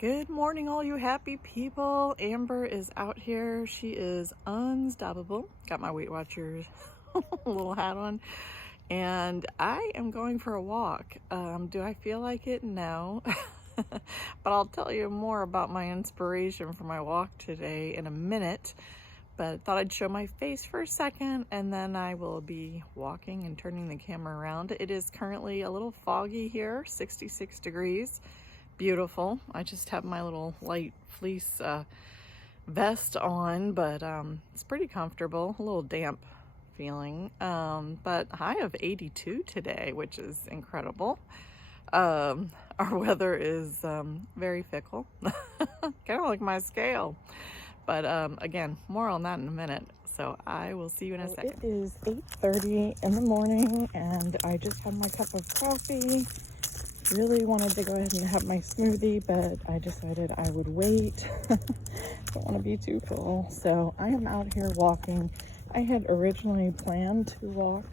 Good morning, all you happy people. Amber is out here. She is unstoppable. Got my Weight Watchers little hat on, and I am going for a walk. Do I feel like it? No. But I'll tell you more about my inspiration for my walk today in a minute. But I thought I'd show my face for a second, and then I will be walking and turning the camera around. It is currently a little foggy here, 66 degrees. Beautiful. I just have my little light fleece vest on, but it's pretty comfortable. A little damp feeling, but high of 82 today, which is incredible. Our weather is very fickle, kind of like my scale. But again, more on that in a minute. So I will see you in a second. It is 8:30 in the morning, and I just had my cup of coffee. Really wanted to go ahead and have my smoothie, but I decided I would wait. Don't want to be too full. So I am out here walking. I had originally planned to walk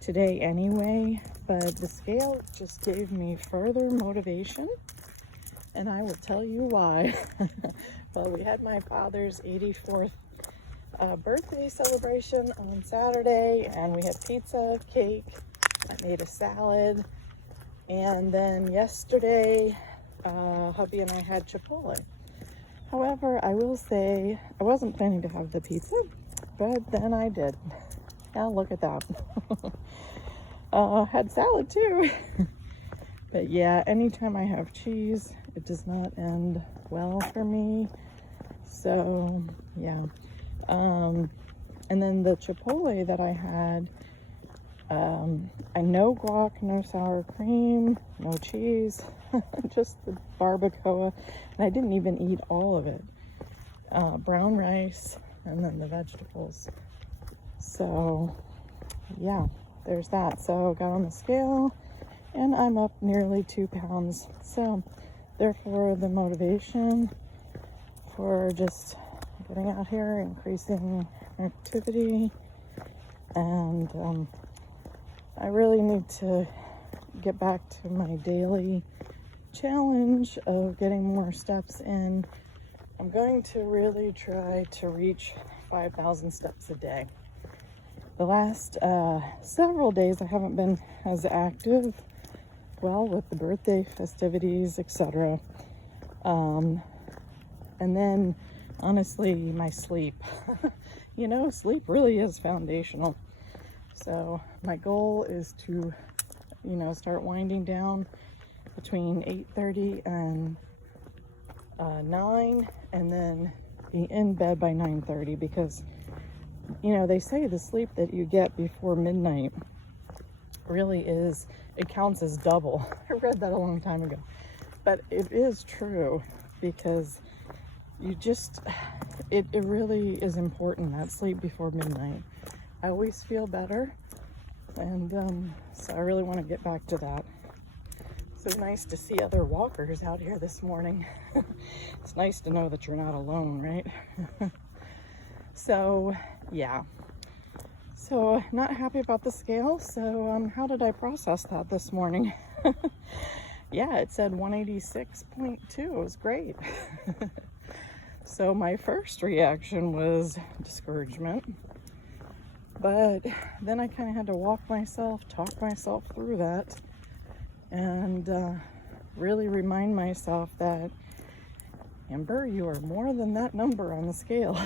today anyway, but the scale just gave me further motivation, and I will tell you why. Well, we had my father's 84th birthday celebration on Saturday, and we had pizza, cake. I made a salad. And then yesterday, hubby and I had Chipotle. However, I will say I wasn't planning to have the pizza, but then I did. Now look at that. Had salad too. But yeah, anytime I have cheese, it does not end well for me. So yeah. And then the Chipotle that I had, I no guac, no sour cream, no cheese, just the barbacoa, and I didn't even eat all of it. Brown rice, and then the vegetables. So yeah, there's that. So got on the scale, and I'm up nearly 2 pounds. So therefore the motivation for just getting out here, increasing activity, and I really need to get back to my daily challenge of getting more steps in. I'm going to really try to reach 5,000 steps a day. The last several days I haven't been as active, well, with the birthday festivities, etc. And then honestly, my sleep. Sleep really is foundational. So my goal is to, start winding down between 8:30 and 9, and then be in bed by 9:30, because, they say the sleep that you get before midnight really it counts as double. I read that a long time ago, but it is true, because it really is important, that sleep before midnight. I always feel better, and so I really want to get back to that. So nice to see other walkers out here this morning. It's nice to know that you're not alone, right? So yeah, so not happy about the scale. So how did I process that this morning? Yeah, it said 186.2. It was great. So my first reaction was discouragement. But then I kind of had to talk myself through that, and really remind myself that, Amber, you are more than that number on the scale.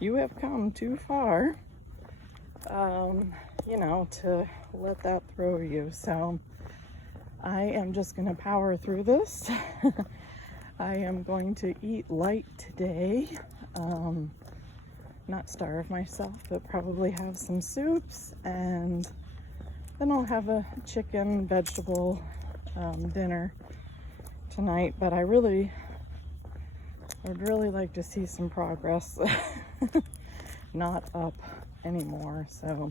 You have come too far, to let that throw you. So I am just going to power through this. I am going to eat light today. Not starve myself, but probably have some soups, and then I'll have a chicken vegetable dinner tonight. But I would really like to see some progress. Not up anymore. So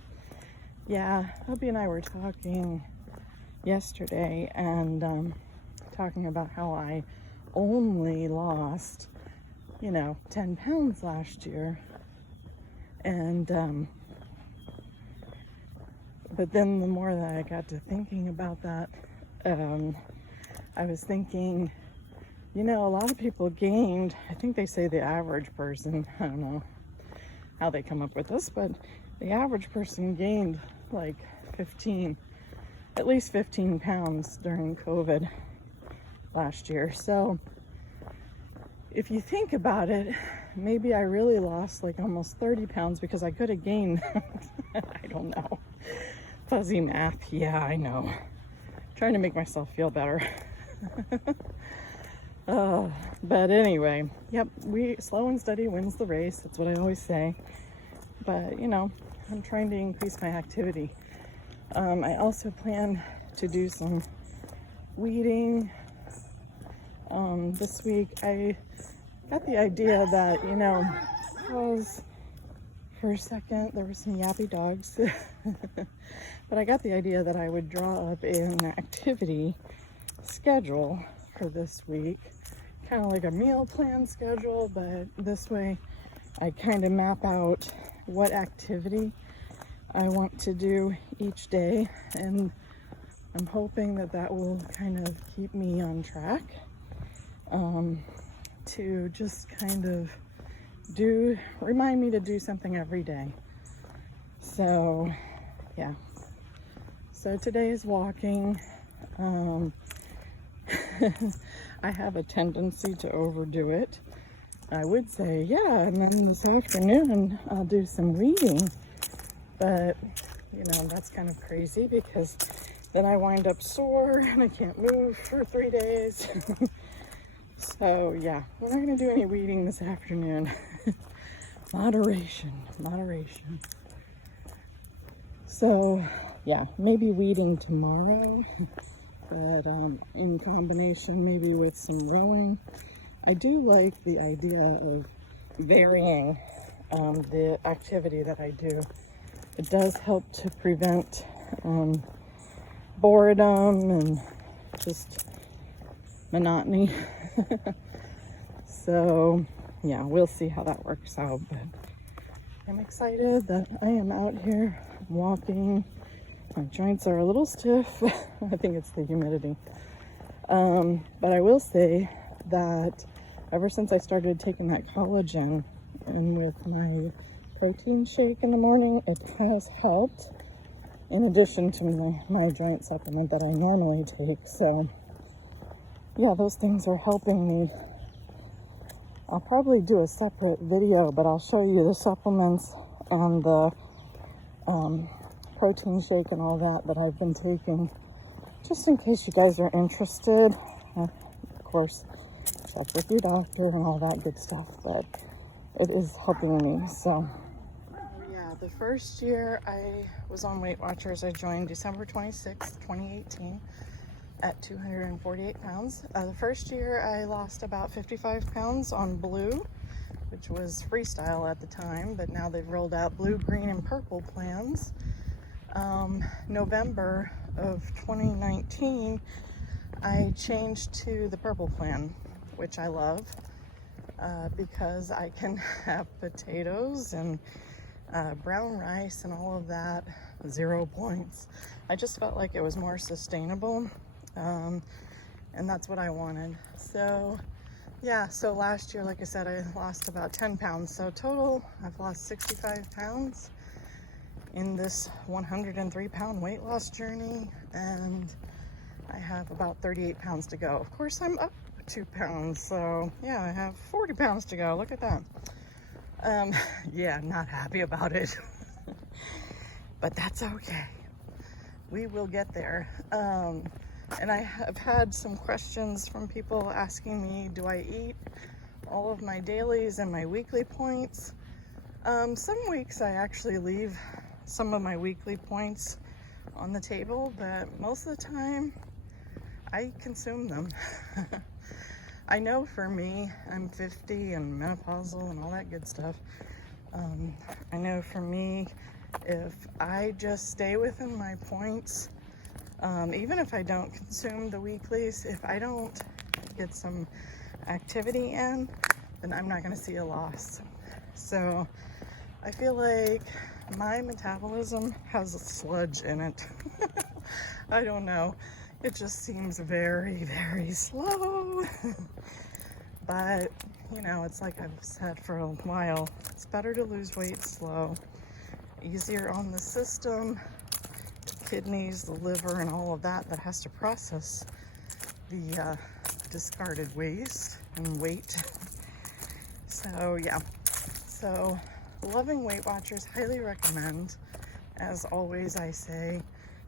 yeah, Hubby and I were talking yesterday, and talking about how I only lost 10 pounds last year. And but then the more that I got to thinking about that, I was thinking, You know, a lot of people gained, I think they say the average person, I don't know how they come up with this, but the average person gained like 15, at least 15 pounds during COVID last year. So if you think about it, maybe I really lost like almost 30 pounds because I could have gained, I don't know. Fuzzy math, yeah, I know. Trying to make myself feel better. But anyway, yep, slow and steady wins the race. That's what I always say. But, you know, I'm trying to increase my activity. I also plan to do some weeding. This week I got the idea that, you know, for a second there were some yappy dogs. But I got the idea that I would draw up an activity schedule for this week, kind of like a meal plan schedule, but this way I kind of map out what activity I want to do each day, and I'm hoping that that will kind of keep me on track to just kind of remind me to do something every day. So yeah, so today is walking. I have a tendency to overdo it. I would say, yeah, and then this afternoon I'll do some reading. But, you know, that's kind of crazy because then I wind up sore and I can't move for 3 days. So, yeah, we're not going to do any weeding this afternoon. Moderation. So, yeah, maybe weeding tomorrow. But in combination maybe with some rowing. I do like the idea of varying the activity that I do. It does help to prevent boredom and just monotony. So yeah, we'll see how that works out, but I'm excited that I am out here walking. My joints are a little stiff. I think it's the humidity. But I will say that ever since I started taking that collagen and with my protein shake in the morning, it has helped in addition to my joint supplement that I normally take. So yeah, those things are helping me. I'll probably do a separate video, but I'll show you the supplements on the protein shake and all that I've been taking, just in case you guys are interested. Of course, check with your doctor and all that good stuff, but it is helping me. So yeah, the first year I was on Weight Watchers, I joined December 26th, 2018 at 248 pounds. The first year I lost about 55 pounds on blue, which was freestyle at the time, but now they've rolled out blue, green, and purple plans. November of 2019, I changed to the purple plan, which I love because I can have potatoes and brown rice and all of that, 0 points. I just felt like it was more sustainable, and that's what I wanted. So yeah, so last year, like I said, I lost about 10 pounds. So total, I've lost 65 pounds in this 103-pound weight loss journey, and I have about 38 pounds to go. Of course, I'm up 2 pounds, so yeah, I have 40 pounds to go. Look at that. Yeah, not happy about it, but that's okay. We will get there. And I have had some questions from people asking me, do I eat all of my dailies and my weekly points? Some weeks I actually leave some of my weekly points on the table, but most of the time I consume them. I know for me, I'm 50 and menopausal and all that good stuff. I know for me, if I just stay within my points, even if I don't consume the weeklies, if I don't get some activity in, then I'm not going to see a loss. So I feel like my metabolism has a sludge in it. I don't know. It just seems very, very slow. But, you know, it's like I've said for a while, it's better to lose weight slow, easier on the system, kidneys, the liver, and all of that has to process the discarded waste and weight. So yeah, so loving Weight Watchers, highly recommend. As always, I say,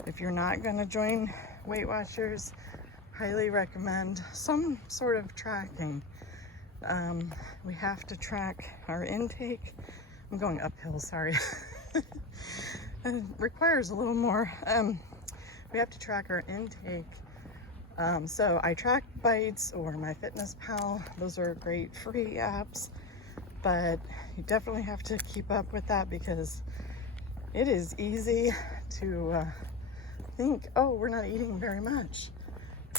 if you're not going to join Weight Watchers, highly recommend some sort of tracking. We have to track our intake. I'm going uphill, sorry. It requires a little more. We have to track our intake. So I track Bites or MyFitnessPal. Those are great free apps, but you definitely have to keep up with that because it is easy to think, oh, we're not eating very much.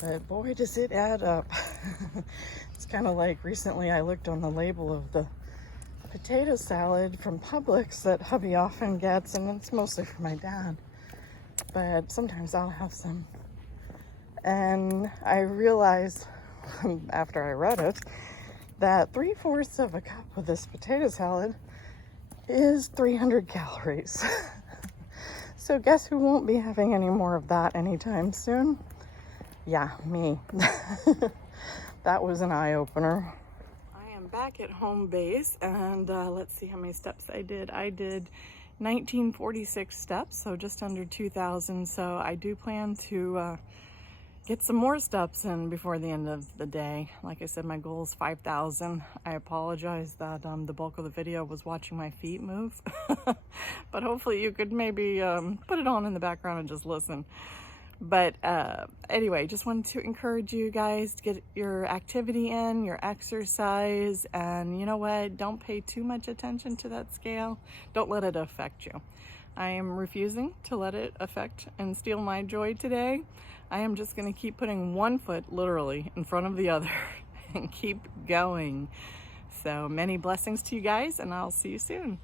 But boy, does it add up. It's kind of like recently I looked on the label of the potato salad from Publix that hubby often gets, and it's mostly for my dad. But sometimes I'll have some. And I realized after I read it that 3/4 of a cup of this potato salad is 300 calories. So guess who won't be having any more of that anytime soon? Yeah, me. That was an eye-opener. I am back at home base, and let's see how many steps I did. I did 1946 steps, so just under 2,000. So I do plan to get some more steps in before the end of the day. Like I said, my goal is 5,000. I apologize that the bulk of the video was watching my feet move, but hopefully you could maybe put it on in the background and just listen. But anyway, just wanted to encourage you guys to get your activity in, your exercise, and you know what? Don't pay too much attention to that scale. Don't let it affect you. I am refusing to let it affect and steal my joy today. I am just going to keep putting one foot literally in front of the other and keep going. So many blessings to you guys, and I'll see you soon.